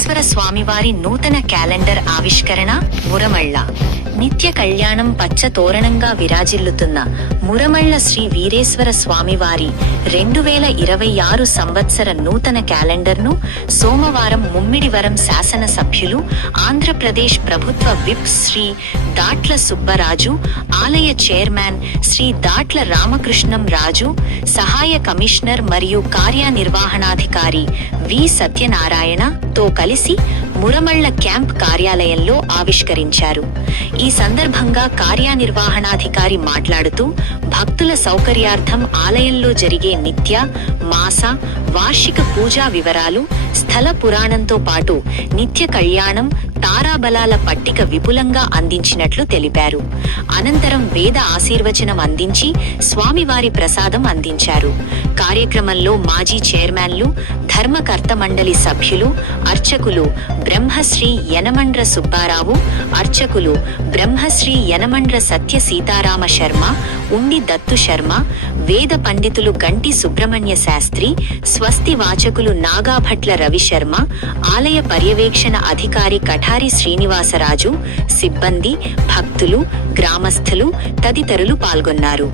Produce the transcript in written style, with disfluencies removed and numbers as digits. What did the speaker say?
వీరేశ్వర స్వామివారి నూతన క్యాలెండర్ ఆవిష్కరణ. మురమళ్ళ నిత్య కళ్యాణం పచ్చ తోరణంగా విరాజిల్లుతున్న మురమళ్ళ శ్రీ వీరేశ్వర స్వామివారి 2026 సంవత్సర నూతన క్యాలెండర్ను సోమవారం ముమ్మిడివరం శాసన సభ్యులు, ఆంధ్రప్రదేశ్ ప్రభుత్వ విప్ శ్రీ దాట్ల సుబ్బరాజు, ఆలయ చైర్మన్ శ్రీ దాట్ల రామకృష్ణం రాజు, సహాయ కమిషనర్ మరియు కార్యనిర్వహణాధికారి వి సత్యనారాయణ తో కలిసి మురమళ్ళ క్యాంప్ కార్యాలయంలో ఆవిష్కరించారు. ఈ సందర్భంగా కార్యనిర్వహణాధికారి మాట్లాడుతూ, భక్తుల సౌకర్యార్థం ఆలయంలో జరిగే నిత్య, మాస, వార్షిక పూజా వివరాలు, స్థల పురాణంతో పాటు నిత్య కళ్యాణం, తారాబలాల పట్టిక విపులంగా అందించినట్లు తెలిపారు. అనంతరం వేద ఆశీర్వచనం అందించి స్వామివారి ప్రసాదం అందించారు. కార్యక్రమంలో మాజీ చైర్మన్లు, ధర్మకర్త మండలి సభ్యులు, అర్చకులు బ్రహ్మశ్రీ యనమండ్ర సుబ్బారావు, అర్చకులు బ్రహ్మశ్రీ యనమండ్ర సత్య సీతారామ శర్మ, ఉండి దత్తు శర్మ, వేద పండితులు గంటి సుబ్రహ్మణ్య శాస్త్రి, స్వస్తి వాచకులు నాగాభట్ల రవిశర్మ, ఆలయ పర్యవేక్షణ అధికారి కఠారి శ్రీనివాసరాజు, సిబ్బంది, భక్తులు, గ్రామస్థులు తదితరులు పాల్గొన్నారు.